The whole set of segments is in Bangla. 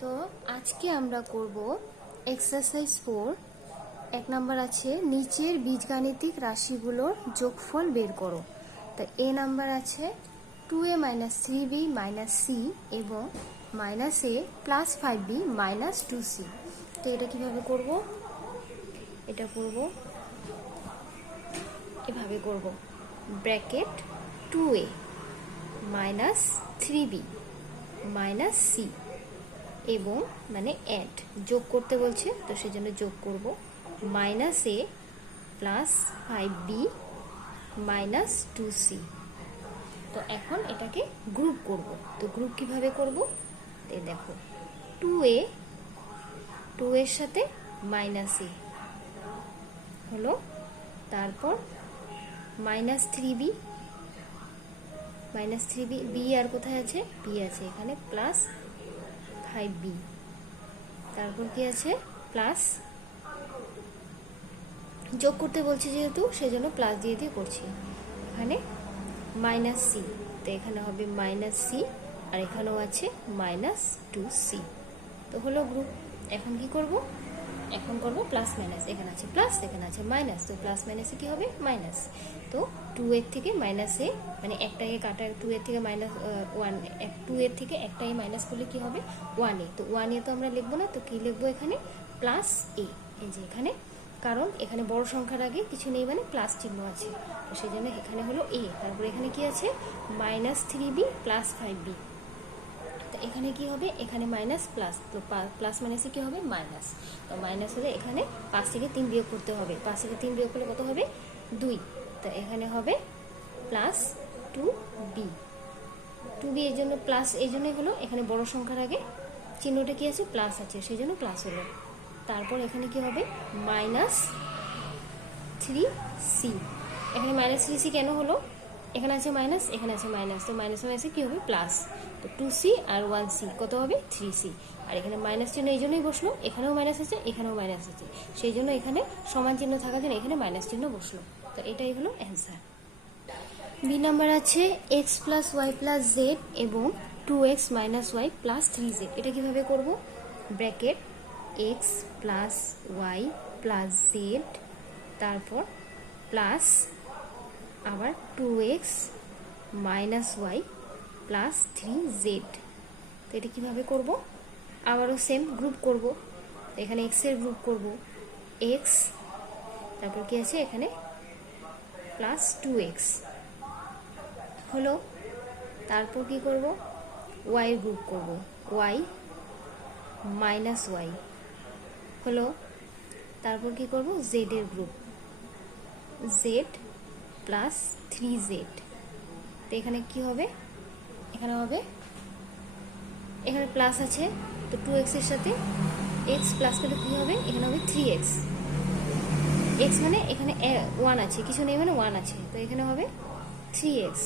তো আজকে আমরা করব এক্সারসাইজ 4। 1 নাম্বার আছে নিচের বীজগাণিতিক রাশিগুলোর যোগফল বের করো। তো এ নাম্বার আছে 2a - 3b - c এবং -a + 5b - 2c। তো এটা কিভাবে করব? এটা করব এভাবে করব, ব্র্যাকেট 2a - 3b - c এবং মানে অ্যাড যোগ করতে বলছে, তো সেজন্য যোগ করব -a + 5b - 2c। তো এখন এটাকে গ্রুপ করব। তো গ্রুপ কিভাবে করব? এই দেখো, 2a 2 এর সাথে -a হলো, তারপর -3b b আর কোথায় আছে? b আছে এখানে, প্লাস 5b, তারপর কি আছে? প্লাস, যোগ করতে বলছি যেহেতু সেজন্য প্লাস দিয়ে দিয়ে করছি। এখানে -c, তো এখানে হবে -c আর এখানেও আছে -2c। তো হলো গ্রুপ। এখন কি করব? এখন করব প্লাস মাইনাস। এখানে আছে প্লাস, এখানে আছে মাইনাস, তো প্লাস মাইনাসে কি হবে? মাইনাস। তো 2 এর থেকে -a মানে একটাকে কাটা, 2 এর থেকে -1, 2 এর থেকে একটাকে মাইনাস করলে কি হবে? 1a। তো 1a তো আমরা লিখবো না, তো কি লিখবো এখানে? Plus a। এই যে এখানে, কারণ এখানে বড় সংখ্যার আগে কিছু নেই মানে প্লাস চিহ্ন আছে, তো সেই জন্য এখানে হলো a। তারপর এখানে কি আছে? -3b + 5b। তো এখানে কি হবে? এখানে মাইনাস প্লাস, তো প্লাস মাইনাসে কি হবে? মাইনাস। তো মাইনাস হলে এখানে 5 থেকে 3 বিয়োগ করতে হবে। 5 থেকে 3 বিয়োগ করলে কত হবে? 2। তো এখানে হবে +2b। 2b এর জন্য প্লাস, এই জন্যই হলো, এখানে বড় সংখ্যার আগে চিহ্নটা কি আছে? প্লাস আছে, সেই জন্য প্লাস হলো। তারপর এখানে কি হবে? -3c। এখানে -3c কেন হলো? এখানে আছে মাইনাস, এখানে আছে মাইনাস, তো মাইনাস মাইনাসে কি হবে? প্লাস। তো 2c আর 1c কত হবে? 3c। আর এখানে মাইনাস চিহ্ন এই জন্যই বসলো, এখানেও মাইনাস আছে, এখানেও মাইনাস আছে, সেই জন্য এখানে সমান চিহ্ন থাকার জন্য এখানে মাইনাস চিহ্ন বসলো। তো এটাই হলো অ্যান্সার। বি নাম্বার আছে x + y + z এবং 2x - y + 3z। এটা কিভাবে করব? ব্র্যাকেট x + y + z, তারপর প্লাস আবার 2x - y + 3z। তো এটা কীভাবে করব? আবারও সেম গ্রুপ করব। এখানে x এর গ্রুপ করব, x, তারপর কি আছে এখানে? +2x হলো। তারপর কি করব? y এর গ্রুপ করব, y - y হলো। তারপর কি করব? z এর গ্রুপ, z + 3z। তো এখানে কি হবে? এখানে হবে, এখানে প্লাস আছে, তো 2x এর সাথে x প্লাস করলে কি হবে? এখানে হবে 3x। x মানে এখানে 1 আছে, কিছু নেই মানে 1 আছে, তো এখানে হবে 3x।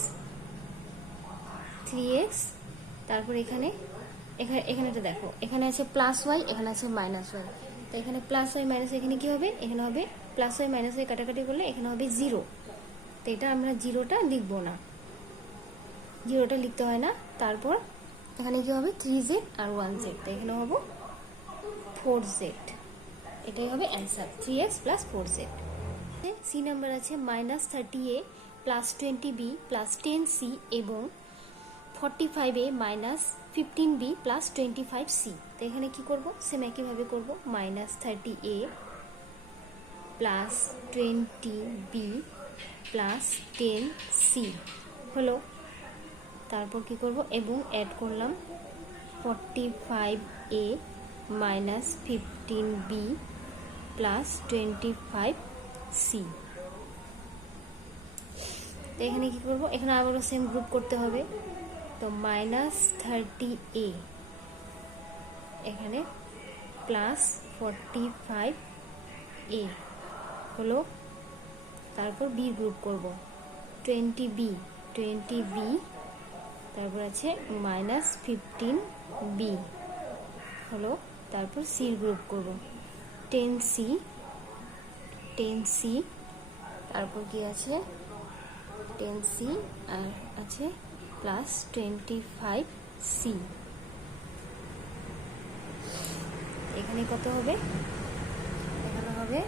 তারপর এখানে এখানেটা দেখো, এখানে আছে +y, এখানে আছে -y। তো এখানে +y - এখানে কি হবে? এখানে হবে +y - কাটাকাটি করলে এখানে হবে 0। তো এটা আমরা জিরোটা লিখবো না, জিরোটা লিখতে হয় না। তারপর এখানে কি হবে? 3z আর 1z, তো এখানে হবে 4z। এটাই হবে answer, 3x + 4z। C number আছে -30a + 20b + 10c এবং 45a - 15b + 25c। তো এখানে কি করব? সেম একইভাবে করব, -30a + 20b + 10c হলো। তারপর কি করব? এবং অ্যাড করলাম 45a - 15b + 25c। তো এখানে কি করব? এখানে আবারও সেম গ্রুপ করতে হবে, তো -30a এখানে +45a হলো। তারপর বি গ্রুপ করব, 20b তারপর আছে -15b হলো। তারপর সি গ্রুপ করব, 10c, তারপর কি আছে? 10c আর আছে +25c। এখানে কত হবে, এখানে হবে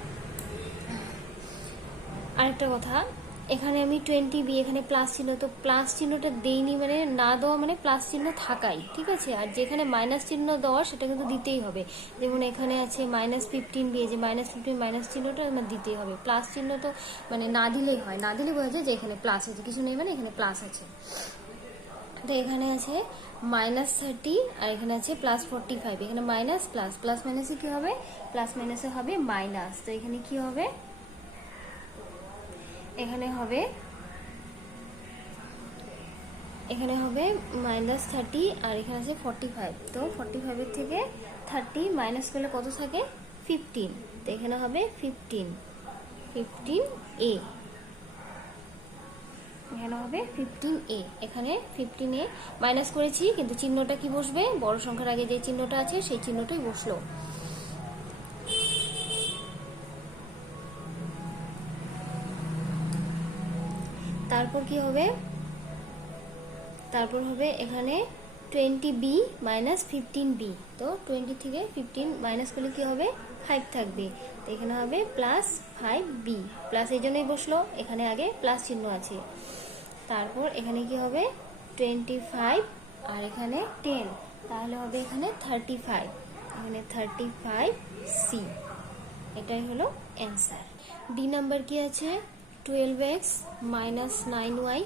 আরেকটা কথা, এখানে আমি 20b, এখানে প্লাস চিহ্ন, তো প্লাস চিহ্নটা দেইনি মানে না দেওয়া মানে প্লাস চিহ্ন থাকাই, ঠিক আছে। আর যেখানে মাইনাস চিহ্ন দেওয়া সেটা কিন্তু দিতেই হবে। যেমন এখানে আছে -15b, এই যে -15 মাইনাস চিহ্নটা আমার দিতেই হবে। প্লাস চিহ্ন তো মানে না দিলেই হয়, না দিলে বোঝা যায় যে এখানে প্লাস আছে, কিছু নেই মানে এখানে প্লাস আছে। তো এখানে আছে -30 আর এখানে আছে +45, এখানে মাইনাস প্লাস, প্লাস মাইনাসে কি হবে, প্লাস মাইনাসে হবে মাইনাস। তো এখানে কি হবে, এখানে হবে -30 আর এখানে আছে 45। তো 45 এর থেকে 30 মাইনাস করলে কত থাকে, 15। তো এখানে হবে 15a, এখানে হবে 15a। এখানে 15a মাইনাস করেছি, কিন্তু চিহ্নটা কি বসবে, বড় সংখ্যার আগে যে চিহ্নটা আছে সেই চিহ্নটাই বসলো। তারপর কি হবে, তারপর হবে এখানে 20b মাইনাস 15b। তো 20 থেকে 15 মাইনাস করলে কি হবে, 5 থাকবে। তো এখানে হবে +5b, প্লাস এই জন্যই বসলো, এখানে আগে প্লাস চিহ্ন আছে। তারপর এখানে কি হবে 25 আর এখানে 10, তাহলে হবে এখানে 35, এখানে 35c। এটাই হলো অ্যান্সার। ডি নাম্বার কি আছে, 12x minus 9y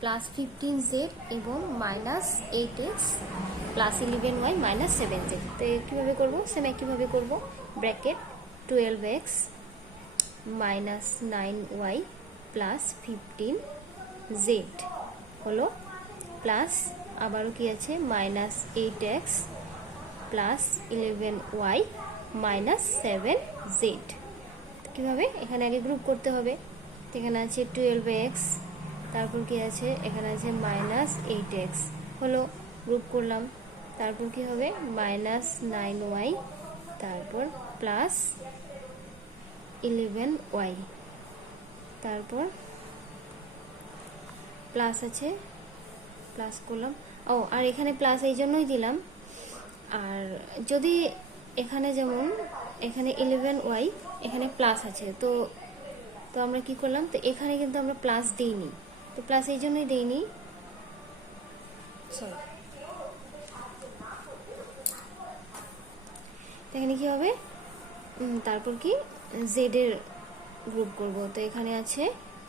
plus 15z এবং -8x plus 11y minus 7z। তো কীভাবে করবো, সেম একইভাবে করবো। Bracket 12x minus 9y plus 15z হলো প্লাস, আবারও কি আছে -8x plus 11y minus 7z। কীভাবে, এখানে আগে গ্রুপ করতে হবে। এখানে আছে 12x, তারপর কি আছে, এখানে আছে -8x, হলো গ্রুপ করলাম। তারপর কি হবে -9y, তারপর প্লাস 11y, তারপর প্লাস আছে, প্লাস করলাম। ও আর এখানে প্লাস এই জন্যই দিলাম। আর যদি এখানে যেমন এখানে 11y, এখানে প্লাস আছে, তো আমরা কি করলাম, তো এখানে কিন্তু আমরা প্লাস দিইনি, তো প্লাস এই জন্যই দিইনি, সরি। এখানে কি হবে, তারপর কি জেড এর গ্রুপ করব। তো এখানে আছে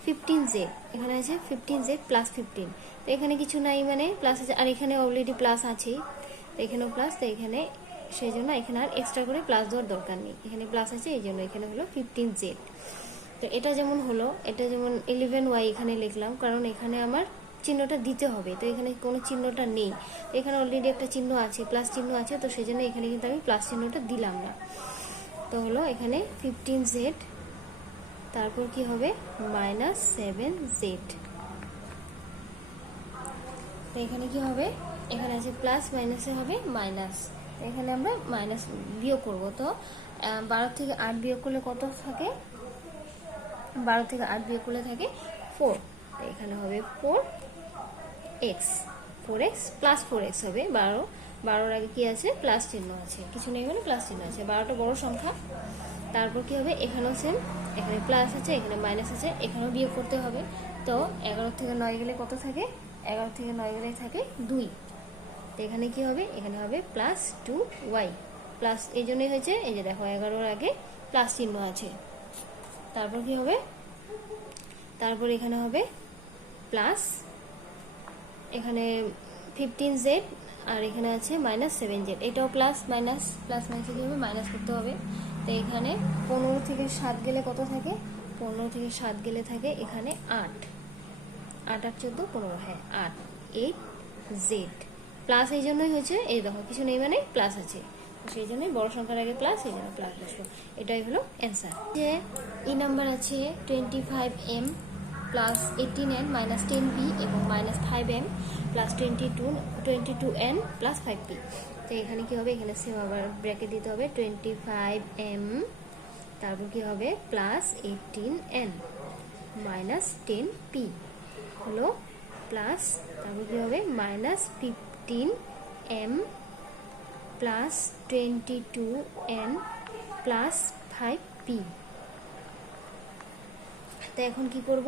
15z, এখানে আছে 15z প্লাস 15। তো এখানে কিছু নাই মানে প্লাস আছে, আর এখানে অলরেডি প্লাস আছেই, তো এখানেও প্লাস, তো এখানে সেই জন্য এখানে আর এক্সট্রা করে প্লাস দেওয়ার দরকার নেই, এখানে প্লাস আছে এই জন্য এখানে হলো 15z। তো এটা যেমন হলো, এটা যেমন 11y এখানে লিখলাম, কারণ এখানে আমার চিহ্নটা দিতে হবে, তো এখানে কোনো চিহ্নটা নেই, তো এখানে অলরেডি একটা চিহ্ন আছে, প্লাস চিহ্ন আছে, তো সেই জন্য এখানে কিন্তু আমি প্লাস চিহ্নটা দিলাম না। তো হলো এখানে 15z, তারপর কি হবে -7z। তো এখানে কি হবে, এখানে আছে প্লাস, মাইনাসে হবে মাইনাস, এখানে আমরা মাইনাস বিয়োগ করব। তো 12 থেকে 8 বিয়োগ করলে কত থাকে, 12 থেকে 8 বিয়োগ করলে থাকে 4। তো এখানে হবে 4x, 4x প্লাস 4x হবে 12 আগে কি আছে, প্লাস চিহ্ন আছে, কিছু নেই মানে প্লাস চিহ্ন আছে, 12টা বড় সংখ্যা। তারপর কি হবে, এখানেও সেম, এখানে প্লাস আছে, এখানে মাইনাস আছে, এখানেও বিয়োগ করতে হবে। তো 11 থেকে 9 গেলে কত থাকে, 11 থেকে 9 গেলে থাকে 2। তো এখানে কি হবে, এখানে হবে +2y, প্লাস এই জন্যই হয়েছে, এই যে দেখো 11-এর আগে প্লাস চিহ্ন আছে। তারপর কি হবে, তারপর এখানে হবে প্লাস, এখানে 15z আর এখানে আছে -7z, এটাও প্লাস মাইনাস, প্লাস মাইনাসে কি হবে, মাইনাস করতে হবে। তো এখানে 15 থেকে 7 গেলে কত থাকে, 15 থেকে 7 গেলে থাকে এখানে 8, 8 আর 14 15, হ্যাঁ 8, 8z প্লাস এই জন্যই হয়েছে, এই দেখো কিছু নেই মানে প্লাস আছে, সেই জন্যই বড় সংখ্যার আগে প্লাস, এই জন্য প্লাস বসলো। এটাই হলো অ্যান্সার। যে ই নাম্বার আছে 25m plus 18n minus 10b এবং -5m plus 22n plus 5p। তো এখানে কি হবে, এখানে সেম আবার ব্র্যাকেট দিতে হবে 25m, তারপর কি হবে প্লাস 18n মাইনাস 10p হলো প্লাস, তারপর কি হবে -15m plus 22n plus 5p। তো এখন কি করব,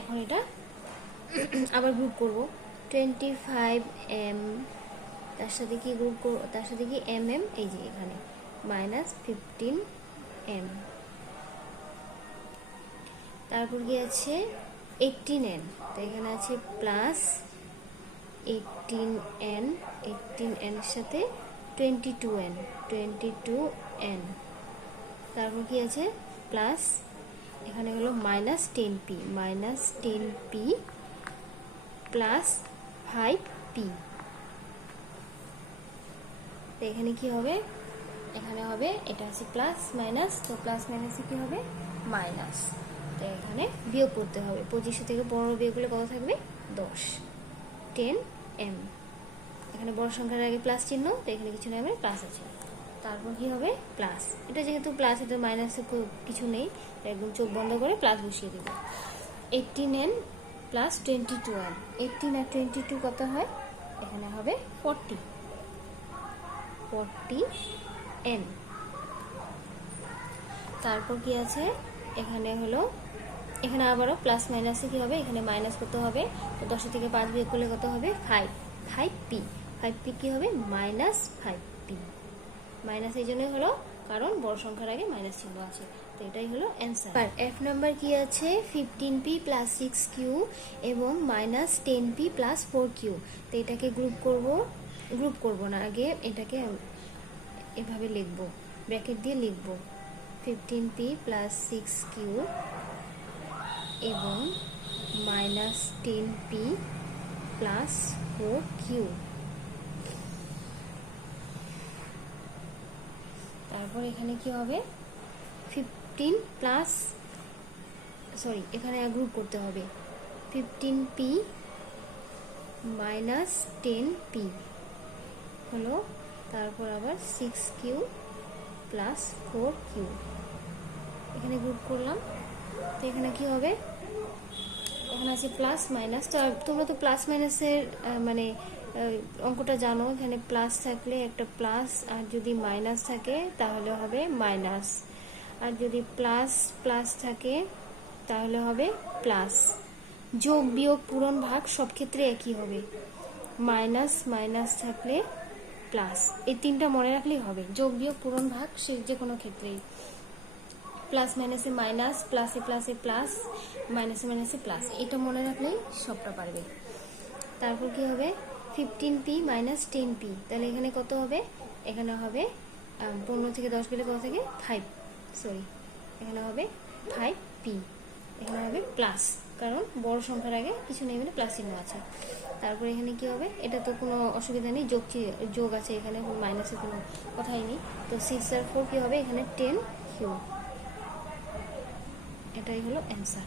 এখন এটা আবার গ্রুপ করব। 25m তার সাথে কি গ্রুপ করব, তার সাথে কি mm, এই যে এখানে মাইনাস 15m, তারপর কি আছে 18n, তো এখানে আছে প্লাস 18n, 18n এর সাথে 22n, তারপর কি আছে প্লাস এখানে হলো মাইনাস 10p প্লাস 5p। তো এখানে কি হবে, এখানে হবে এটা আছে প্লাস মাইনাস, তো প্লাস মাইনাসে কি হবে মাইনাস, তো এখানে বিয়োগ করতে হবে। 25 থেকে 15 বিয়োগ করলে কত থাকবে 10, 10m। এখানে বড় সংখ্যার আগে প্লাস চিহ্ন, তো এখানে কিছু নেই, প্লাস আছে। তারপর কি হবে প্লাস, এটা যেহেতু প্লাস, এটা মাইনাসে কিছু নেই, একদম চোখ বন্ধ করে প্লাস বসিয়ে দেব। 18n প্লাস 22n, 18 আর 22 কত হয়, এখানে হবে 40n। তারপর কি আছে এখানে হলো, এখানে আবারও প্লাস মাইনাসে কি হবে, এখানে মাইনাস কত হবে, তো 10 থেকে 5 বিয়োগ করলে কত হবে 5p, 5p কি হবে মাইনাস 5p। মাইনাস এই জন্যই হলো কারণ বড় সংখ্যার আগে মাইনাস চিহ্ন আছে, তো এটাই হলো অ্যান্সার। এফ নাম্বার কি আছে 15p প্লাস 6q এবং মাইনাস 10p প্লাস 4q। তো এটাকে গ্রুপ করব না, আগে এটাকে এভাবে লিখবো, ব্র্যাকেট দিয়ে লিখবো 15p প্লাস 6q এবং মাইনাস 10p প্লাস 4q। তারপর এখানে কি হবে 15 প্লাস, সরি এখানে গ্রুপ করতে হবে 15p মাইনাস 10p হলো, তারপর আবার 6q প্লাস 4q, এখানে গ্রুপ করলাম। তো এখানে কি হবে, এখানে আছে প্লাস মাইনাস, তো তোমরা তো প্লাস মাইনাসের মানে অঙ্কটা জানো, এখানে প্লাস থাকলে একটা প্লাস, আর যদি মাইনাস থাকে তাহলে হবে মাইনাস, আর যদি প্লাস প্লাস থাকে তাহলে হবে প্লাস। যোগ বিয়োগ পূরণ ভাগ সব ক্ষেত্রে একই হবে, মাইনাস মাইনাস থাকলে প্লাস, এই তিনটা মনে রাখলেই হবে। যোগ বিয়োগ পূরণ ভাগ সে যে কোনো ক্ষেত্রেই, প্লাস মাইনাসে মাইনাস, প্লাসে প্লাসে প্লাস, মাইনাসে মাইনাসে প্লাস, এটা মনে রাখলেই সবটা পারবে। তারপর কি হবে 15p মাইনাস 10p, তাহলে এখানে কত হবে, এখানে হবে 15 থেকে 10 গেলে কত থাকে 5, সরি এখানে হবে 5p, এখানে হবে প্লাস, কারণ বড় সংখ্যার আগে কিছু নেই মানে প্লাস চিহ্ন আছে। তারপর এখানে কি হবে, এটা তো কোনো অসুবিধা নেই, যোগ আছে এখানে, মাইনাসের কোনো কথাই নেই। তো 6 আর 4 কি হবে, এখানে 10q, এটাই হলো অ্যান্সার।